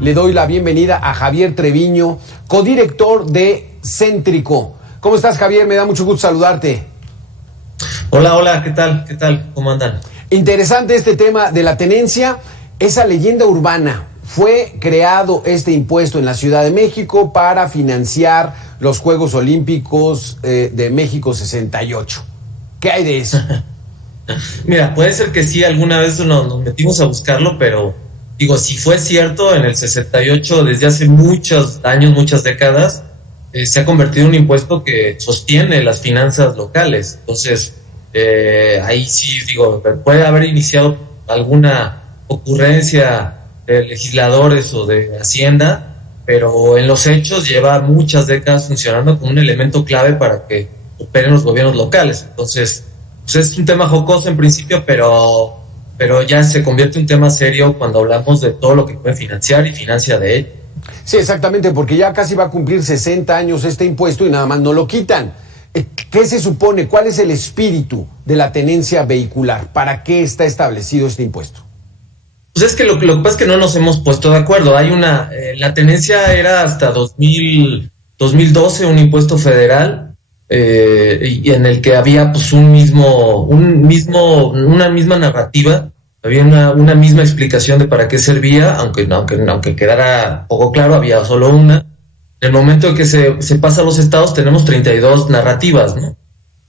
le doy la bienvenida a Javier Treviño, codirector de Céntrico. ¿Cómo estás, Javier? Me da mucho gusto saludarte. Hola, ¿qué tal? ¿Cómo andan? Interesante este tema de la tenencia, esa leyenda urbana. Fue creado este impuesto en la Ciudad de México para financiar los Juegos Olímpicos de México 68. ¿Qué hay de eso? Mira, puede ser que sí, alguna vez nos metimos a buscarlo, pero digo, si fue cierto, en el 68, desde hace muchos años, muchas décadas, se ha convertido en un impuesto que sostiene las finanzas locales. Entonces, ahí sí, digo, puede haber iniciado alguna ocurrencia de legisladores o de Hacienda, pero en los hechos lleva muchas décadas funcionando como un elemento clave para que operen los gobiernos locales. Entonces, pues es un tema jocoso en principio, pero ya se convierte en un tema serio cuando hablamos de todo lo que puede financiar y financia de ello. Sí, exactamente, porque ya casi va a cumplir 60 años este impuesto y nada más no lo quitan. ¿Qué se supone? ¿Cuál es el espíritu de la tenencia vehicular? ¿Para qué está establecido este impuesto? Pues es que lo que pasa es que no nos hemos puesto de acuerdo. Hay la tenencia era hasta 2012 un impuesto federal, y en el que había pues una misma narrativa, había una misma explicación de para qué servía, aunque quedara poco claro, había solo una. En el momento en que se pasa a los estados tenemos 32 narrativas, ¿no?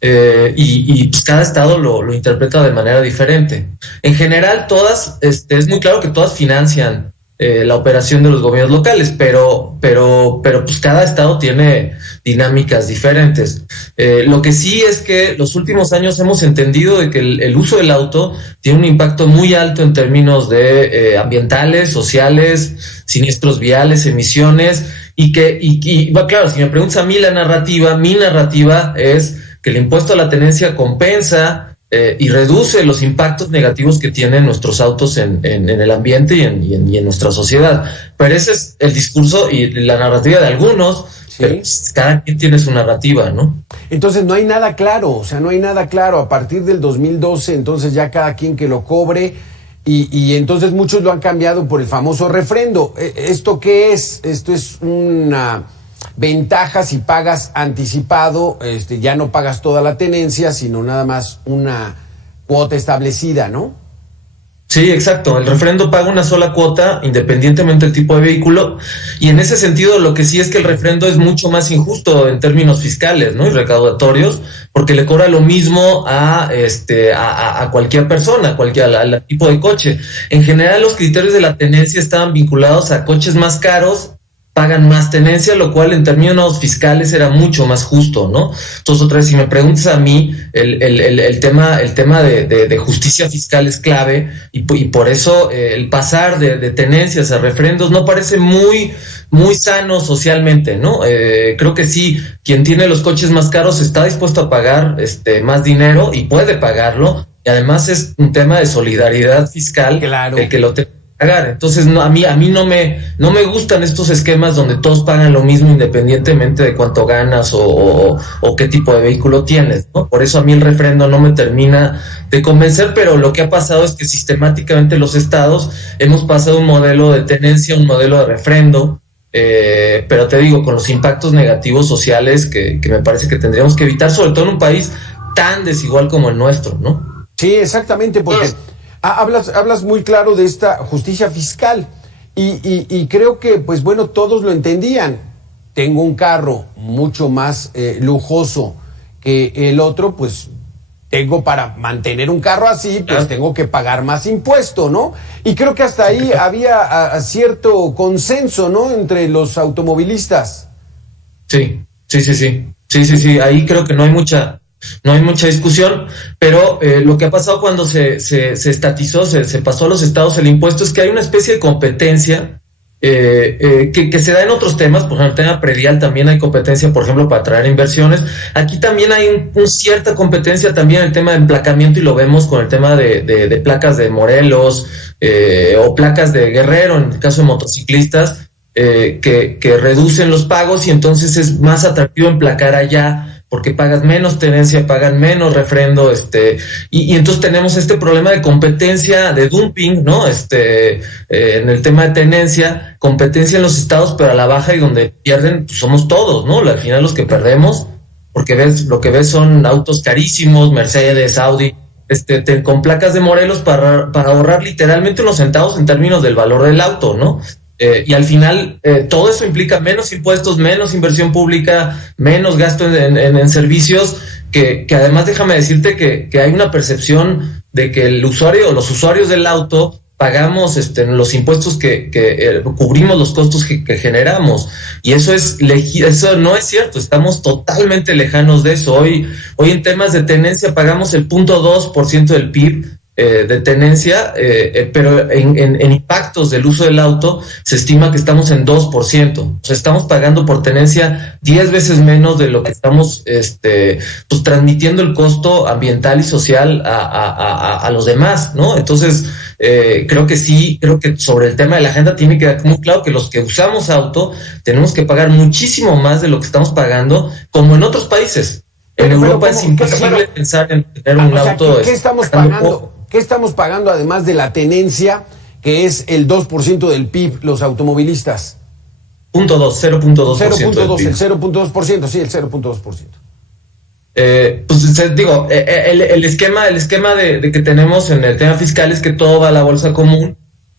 Y pues cada estado lo interpreta de manera diferente. En general, todas, es muy claro que todas financian la operación de los gobiernos locales, pero pues cada estado tiene dinámicas diferentes. Lo que sí es que los últimos años hemos entendido de que el uso del auto tiene un impacto muy alto en términos de ambientales, sociales, siniestros viales, emisiones, y bueno, claro, si me preguntas a mí mi narrativa es que el impuesto a la tenencia compensa y reduce los impactos negativos que tienen nuestros autos en el ambiente y en nuestra sociedad. Pero ese es el discurso y la narrativa de algunos, ¿sí? Pero cada quien tiene su narrativa, ¿no? Entonces no hay nada claro, no hay nada claro. A partir del 2012, entonces ya cada quien que lo cobre, y entonces muchos lo han cambiado por el famoso refrendo. ¿Esto qué es? Esto es una ventaja si pagas anticipado, ya no pagas toda la tenencia, sino nada más una cuota establecida, ¿no? Sí, exacto. El refrendo paga una sola cuota independientemente del tipo de vehículo, y en ese sentido lo que sí es que el refrendo es mucho más injusto en términos fiscales, ¿no? Y recaudatorios, porque le cobra lo mismo a cualquier persona, al tipo de coche. En general los criterios de la tenencia estaban vinculados a coches más caros, pagan más tenencia, lo cual en términos fiscales era mucho más justo, ¿no? Entonces, otra vez, si me preguntas a mí, el tema de justicia fiscal es clave, y por eso el pasar de tenencias a refrendos no parece muy sano socialmente, ¿no? Creo que sí, quien tiene los coches más caros está dispuesto a pagar más dinero y puede pagarlo, y además es un tema de solidaridad fiscal, claro, el que lo tenga. Entonces a mí no me gustan estos esquemas donde todos pagan lo mismo independientemente de cuánto ganas o qué tipo de vehículo tienes, ¿no? Por eso a mí el refrendo no me termina de convencer, pero lo que ha pasado es que sistemáticamente los estados hemos pasado un modelo de tenencia a un modelo de refrendo, pero te digo, con los impactos negativos sociales que me parece que tendríamos que evitar, sobre todo en un país tan desigual como el nuestro, ¿no? Sí, exactamente, porque hablas muy claro de esta justicia fiscal, y creo que, pues bueno, todos lo entendían. Tengo un carro mucho más lujoso que el otro, pues tengo para mantener un carro así, pues tengo que pagar más impuesto, ¿no? Y creo que hasta ahí había cierto consenso, ¿no?, entre los automovilistas. Sí, ahí creo que no hay mucha discusión, pero lo que ha pasado cuando se estatizó, se pasó a los estados el impuesto, es que hay una especie de competencia que se da en otros temas. Por ejemplo, el tema predial también hay competencia, por ejemplo, para atraer inversiones. Aquí también hay cierta competencia también en el tema de emplacamiento, y lo vemos con el tema de placas de Morelos o placas de Guerrero, en el caso de motociclistas, que reducen los pagos, y entonces es más atractivo emplacar allá porque pagas menos tenencia, pagan menos refrendo, y entonces tenemos este problema de competencia, de dumping, ¿no? En el tema de tenencia, competencia en los estados, pero a la baja, y donde pierden pues, somos todos, ¿no? Al final los que perdemos, porque lo que ves son autos carísimos, Mercedes, Audi, con placas de Morelos para ahorrar literalmente unos centavos en términos del valor del auto, ¿no? Y al final todo eso implica menos impuestos, menos inversión pública, menos gasto en servicios, que además déjame decirte que hay una percepción de que el usuario o los usuarios del auto pagamos los impuestos que cubrimos los costos que generamos, y eso no es cierto. Estamos totalmente lejanos de eso. Hoy en temas de tenencia pagamos el 0.2% del PIB de tenencia, pero en impactos del uso del auto se estima que estamos en 2%. O sea, estamos pagando por tenencia 10 veces menos de lo que estamos pues transmitiendo el costo ambiental y social a los demás, ¿no? Entonces, creo que sobre el tema de la agenda tiene que quedar muy claro que los que usamos auto tenemos que pagar muchísimo más de lo que estamos pagando, como en otros países. En Europa es imposible pensar en tener un auto. ¿Qué estamos pagando? ¿Qué estamos pagando además de la tenencia, que es el 2% del PIB, los automovilistas? 0.2%. El 0.2%, sí, el 0.2%. Pues digo, el esquema de que tenemos en el tema fiscal es que todo va a la bolsa común,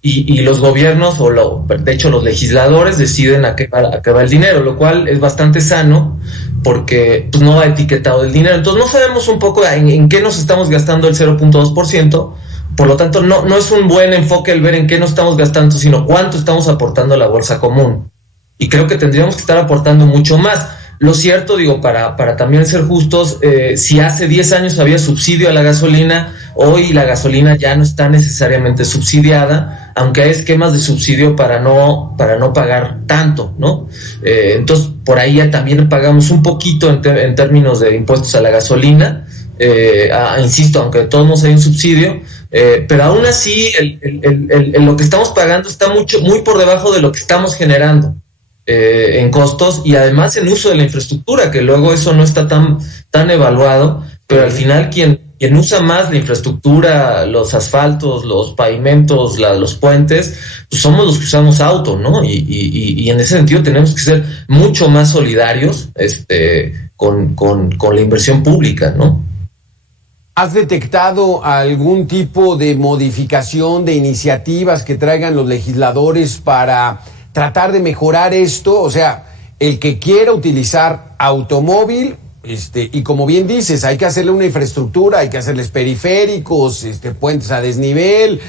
y los gobiernos, de hecho los legisladores, deciden a qué va el dinero, lo cual es bastante sano, porque pues no va etiquetado el dinero. Entonces no sabemos un poco en qué nos estamos gastando el 0.2%, por lo tanto no es un buen enfoque el ver en qué nos estamos gastando, sino cuánto estamos aportando a la bolsa común. Y creo que tendríamos que estar aportando mucho más. Lo cierto, digo, para también ser justos, si hace 10 años había subsidio a la gasolina, hoy la gasolina ya no está necesariamente subsidiada, aunque hay esquemas de subsidio para no pagar tanto, ¿no? Entonces, por ahí ya también pagamos un poquito en términos de impuestos a la gasolina, insisto, aunque de todos modos hay un subsidio, pero aún así lo que estamos pagando está muy por debajo de lo que estamos generando en costos, y además en uso de la infraestructura, que luego eso no está tan evaluado, pero al final quien usa más la infraestructura, los asfaltos, los pavimentos, los puentes, pues somos los que usamos auto, ¿no? Y en ese sentido tenemos que ser mucho más solidarios con la inversión pública, ¿no? ¿Has detectado algún tipo de modificación de iniciativas que traigan los legisladores para tratar de mejorar esto? O sea, el que quiera utilizar automóvil, y como bien dices, hay que hacerle una infraestructura, hay que hacerles periféricos, puentes a desnivel,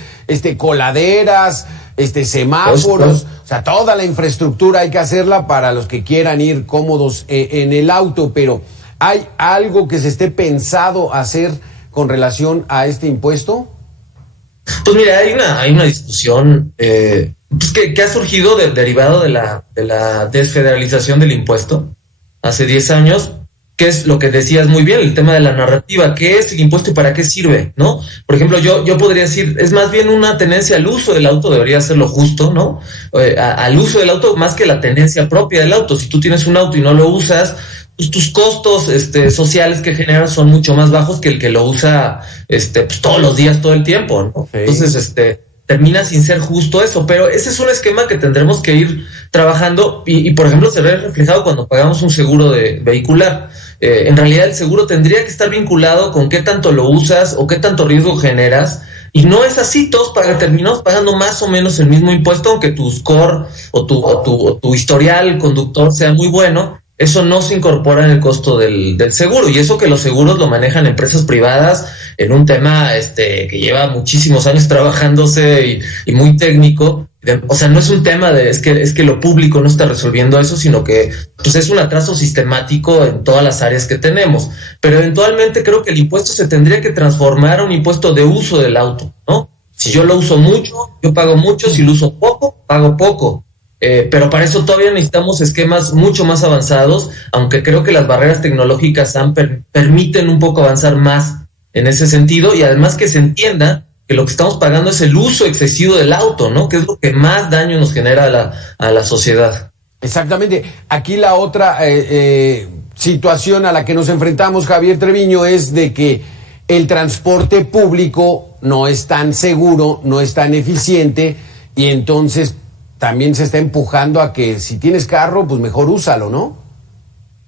coladeras, semáforos, o sea, toda la infraestructura hay que hacerla para los que quieran ir cómodos en el auto, pero ¿hay algo que se esté pensado hacer con relación a este impuesto? Pues mira, hay una discusión pues que ha surgido derivado de la desfederalización del impuesto hace 10 años, que es lo que decías muy bien, el tema de la narrativa. ¿Qué es el impuesto y para qué sirve? ¿No? Por ejemplo, yo podría decir, es más bien una tenencia al uso del auto, debería ser lo justo, ¿no? Al uso del auto más que la tenencia propia del auto. Si tú tienes un auto y no lo usas, pues tus costos sociales que generas son mucho más bajos que el que lo usa pues todos los días, todo el tiempo, ¿no? Okay. Entonces, termina sin ser justo eso, pero ese es un esquema que tendremos que ir trabajando y por ejemplo, se ve reflejado cuando pagamos un seguro vehicular. En realidad el seguro tendría que estar vinculado con qué tanto lo usas o qué tanto riesgo generas, y no es así. Todos terminamos pagando más o menos el mismo impuesto, aunque tu score o tu historial conductor sea muy bueno. Eso no se incorpora en el costo del seguro, y eso que los seguros lo manejan empresas privadas en un tema que lleva muchísimos años trabajándose y muy técnico. O sea, no es un tema es que lo público no está resolviendo eso, sino que pues es un atraso sistemático en todas las áreas que tenemos. Pero eventualmente creo que el impuesto se tendría que transformar a un impuesto de uso del auto, ¿no? Si yo lo uso mucho, yo pago mucho; si lo uso poco, pago poco. Pero para eso todavía necesitamos esquemas mucho más avanzados, aunque creo que las barreras tecnológicas permiten un poco avanzar más en ese sentido, y además que se entienda que lo que estamos pagando es el uso excesivo del auto, ¿no? Que es lo que más daño nos genera a la sociedad. Exactamente. Aquí la otra situación a la que nos enfrentamos, Javier Treviño, es de que el transporte público no es tan seguro, no es tan eficiente, y entonces también se está empujando a que si tienes carro, pues mejor úsalo, ¿no?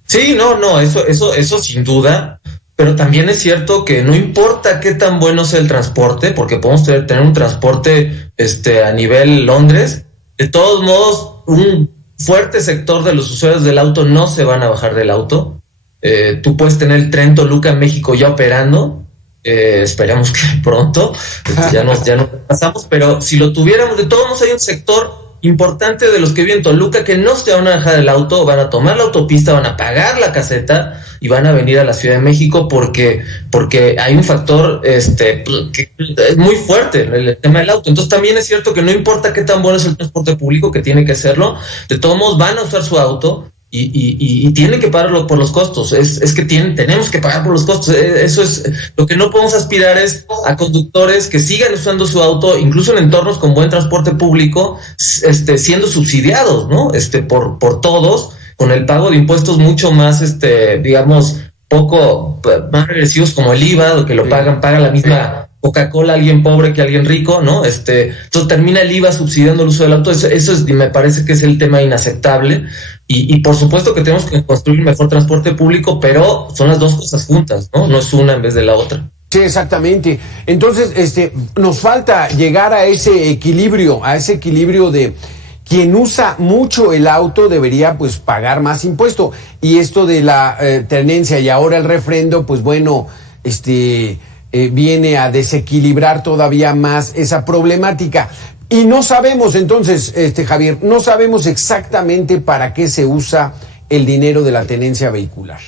Sí, no, eso sin duda, pero también es cierto que no importa qué tan bueno sea el transporte, porque podemos tener un transporte a nivel Londres, de todos modos, un fuerte sector de los usuarios del auto no se van a bajar del auto. Tú puedes tener el tren Toluca México ya operando, esperemos que pronto, ya nos pasamos, pero si lo tuviéramos, de todos modos hay un sector importante de los que viven en Toluca que no se van a bajar del auto, van a tomar la autopista, van a pagar la caseta y van a venir a la Ciudad de México porque hay un factor que es muy fuerte, el tema del auto. Entonces también es cierto que no importa qué tan bueno es el transporte público, que tiene que hacerlo, de todos modos van a usar su auto y tienen que pagarlo por los costos. Es que tenemos que pagar por los costos. Eso es lo que no podemos aspirar, es a conductores que sigan usando su auto, incluso en entornos con buen transporte público, siendo subsidiados, ¿no? Por todos, con el pago de impuestos mucho más, digamos, poco más regresivos, como el IVA, que lo paga la misma Coca-Cola, alguien pobre que alguien rico, ¿no? Entonces termina el IVA subsidiando el uso del auto. Eso me parece que es el tema inaceptable. Y por supuesto que tenemos que construir un mejor transporte público, pero son las dos cosas juntas, ¿no? No es una en vez de la otra. Sí, exactamente. Entonces, nos falta llegar a ese equilibrio de quien usa mucho el auto debería pues pagar más impuesto. Y esto de la tenencia y ahora el refrendo, pues bueno, viene a desequilibrar todavía más esa problemática. Y no sabemos entonces, Javier, no sabemos exactamente para qué se usa el dinero de la tenencia vehicular.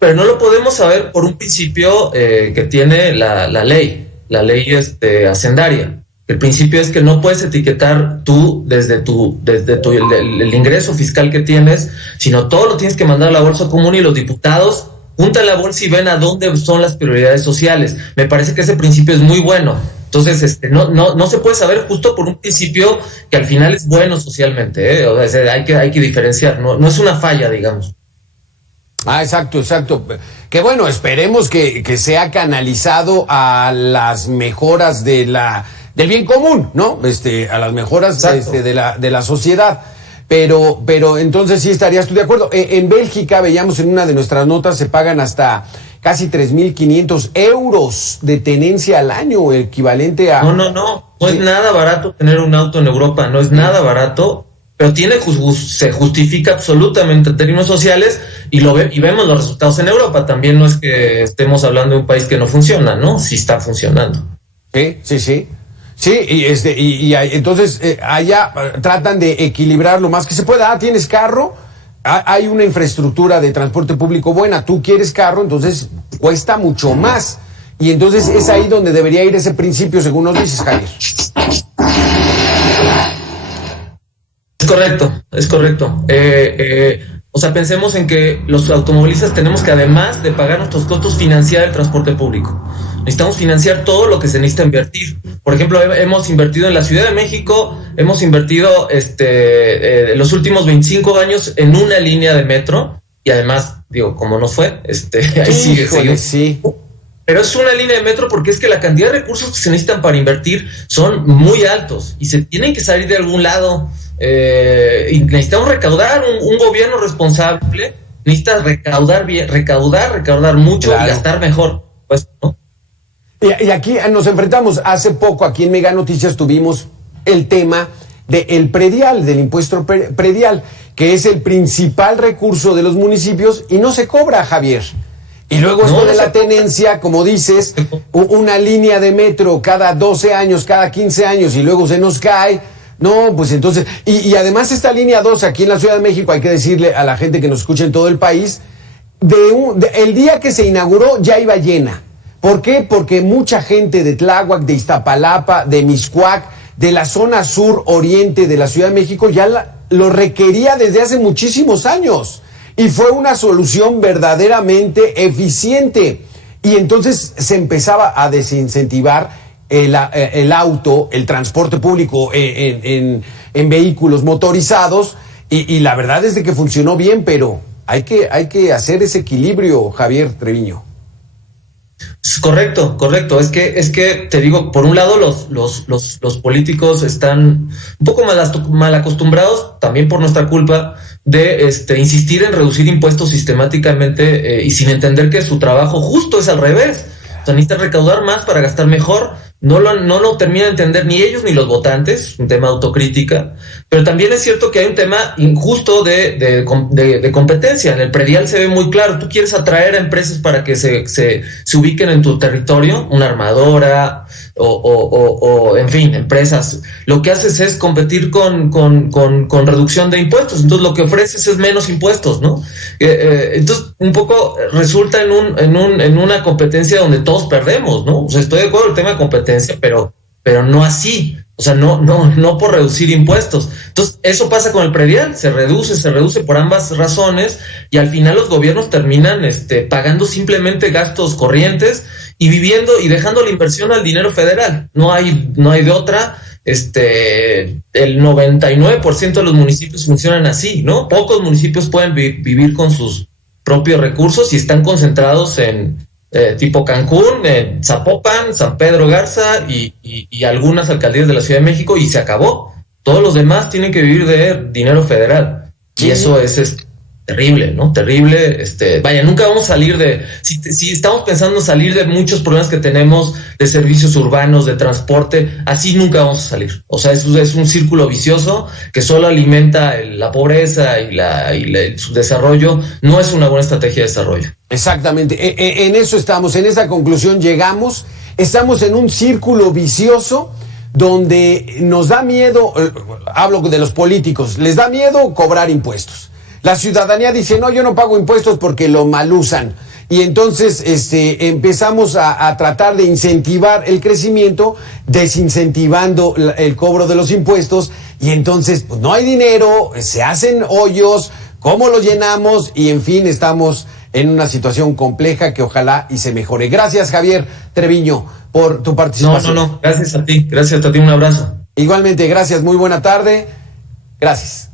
Pero no lo podemos saber por un principio que tiene la ley hacendaria. El principio es que no puedes etiquetar tú desde el ingreso fiscal que tienes, sino todo lo tienes que mandar a la bolsa común, y los diputados juntan la bolsa y ven a dónde son las prioridades sociales. Me parece que ese principio es muy bueno. Entonces, no se puede saber justo por un principio que al final es bueno socialmente, ¿eh? O sea, hay que diferenciar, no es una falla, digamos. Exacto. Que bueno, esperemos que sea canalizado a las mejoras del bien común, ¿no? A las mejoras de la sociedad. Pero entonces sí estarías tú de acuerdo. En Bélgica, veíamos en una de nuestras notas, se pagan hasta casi 3.500 euros de tenencia al año, equivalente a... No es nada barato tener un auto en Europa, no es nada barato, pero se justifica absolutamente en términos sociales, y vemos los resultados en Europa. También no es que estemos hablando de un país que no funciona, ¿no? Sí está funcionando. Sí. Sí, y entonces allá tratan de equilibrar lo más que se pueda. Tienes carro, hay una infraestructura de transporte público buena, tú quieres carro, entonces cuesta mucho más. Y entonces es ahí donde debería ir ese principio, según nos dices, Javier. Es correcto. O sea, pensemos en que los automovilistas tenemos que, además de pagar nuestros costos, financiar el transporte público. Necesitamos financiar todo lo que se necesita invertir. Por ejemplo, hemos invertido en la Ciudad de México, hemos invertido los últimos 25 años en una línea de metro, y además, digo, como nos fue, ahí sigue. Sí. Pero es una línea de metro porque es que la cantidad de recursos que se necesitan para invertir son muy altos y se tienen que salir de algún lado. Y necesitamos recaudar. Un gobierno responsable necesita recaudar bien, recaudar mucho, claro, y gastar mejor, pues, ¿no? Y aquí nos enfrentamos hace poco, aquí en Mega Noticias tuvimos el tema del predial, del impuesto predial, que es el principal recurso de los municipios y no se cobra, Javier. Y luego esto de la tenencia, como dices, una línea de metro cada 12 años, cada 15 años, y luego se nos cae. No, pues entonces, y además esta línea 2 aquí en la Ciudad de México, hay que decirle a la gente que nos escucha en todo el país, el día que se inauguró ya iba llena. ¿Por qué? Porque mucha gente de Tláhuac, de Iztapalapa, de Mixcoac, de la zona sur oriente de la Ciudad de México ya lo requería desde hace muchísimos años. Y fue una solución verdaderamente eficiente. Y entonces se empezaba a desincentivar el auto, el transporte público en vehículos motorizados. Y la verdad es de que funcionó bien, pero Hay que hacer ese equilibrio, Javier Treviño. Correcto. Es que te digo, por un lado los políticos están un poco mal acostumbrados, también por nuestra culpa, de insistir en reducir impuestos sistemáticamente y sin entender que su trabajo justo es al revés. O sea, necesitan recaudar más para gastar mejor. No lo terminan de entender ni ellos ni los votantes, un tema de autocrítica, pero también es cierto que hay un tema injusto de competencia. En el predial se ve muy claro, tú quieres atraer a empresas para que se ubiquen en tu territorio, una armadora o en fin, empresas. Lo que haces es competir con reducción de impuestos, entonces lo que ofreces es menos impuestos, ¿no? Entonces un poco resulta en una competencia donde todos perdemos, ¿no? O sea, estoy de acuerdo en el tema de competencia, pero no así, o sea, no por reducir impuestos. Entonces, eso pasa con el predial, se reduce por ambas razones, y al final los gobiernos terminan pagando simplemente gastos corrientes y viviendo y dejando la inversión al dinero federal. No hay de otra. El 99% de los municipios funcionan así, ¿no? Pocos municipios pueden vivir con sus propios recursos y están concentrados en tipo Cancún, Zapopan, San Pedro Garza y algunas alcaldías de la Ciudad de México, y se acabó. Todos los demás tienen que vivir de dinero federal. Sí. Y eso es terrible, ¿no? Terrible. Vaya, nunca vamos a salir si estamos pensando en salir de muchos problemas que tenemos de servicios urbanos, de transporte, así nunca vamos a salir. O sea, eso es un círculo vicioso que solo alimenta la pobreza y su desarrollo. No es una buena estrategia de desarrollo. Exactamente. En eso estamos, en esa conclusión llegamos. Estamos en un círculo vicioso donde nos da miedo, hablo de los políticos, les da miedo cobrar impuestos. La ciudadanía dice, no, yo no pago impuestos porque lo malusan. Y entonces empezamos a tratar de incentivar el crecimiento, desincentivando el cobro de los impuestos, y entonces pues, no hay dinero, se hacen hoyos, ¿cómo lo llenamos? Y en fin, estamos en una situación compleja que ojalá y se mejore. Gracias, Javier Treviño, por tu participación. No, gracias a ti, un abrazo. Igualmente, gracias, muy buena tarde, gracias.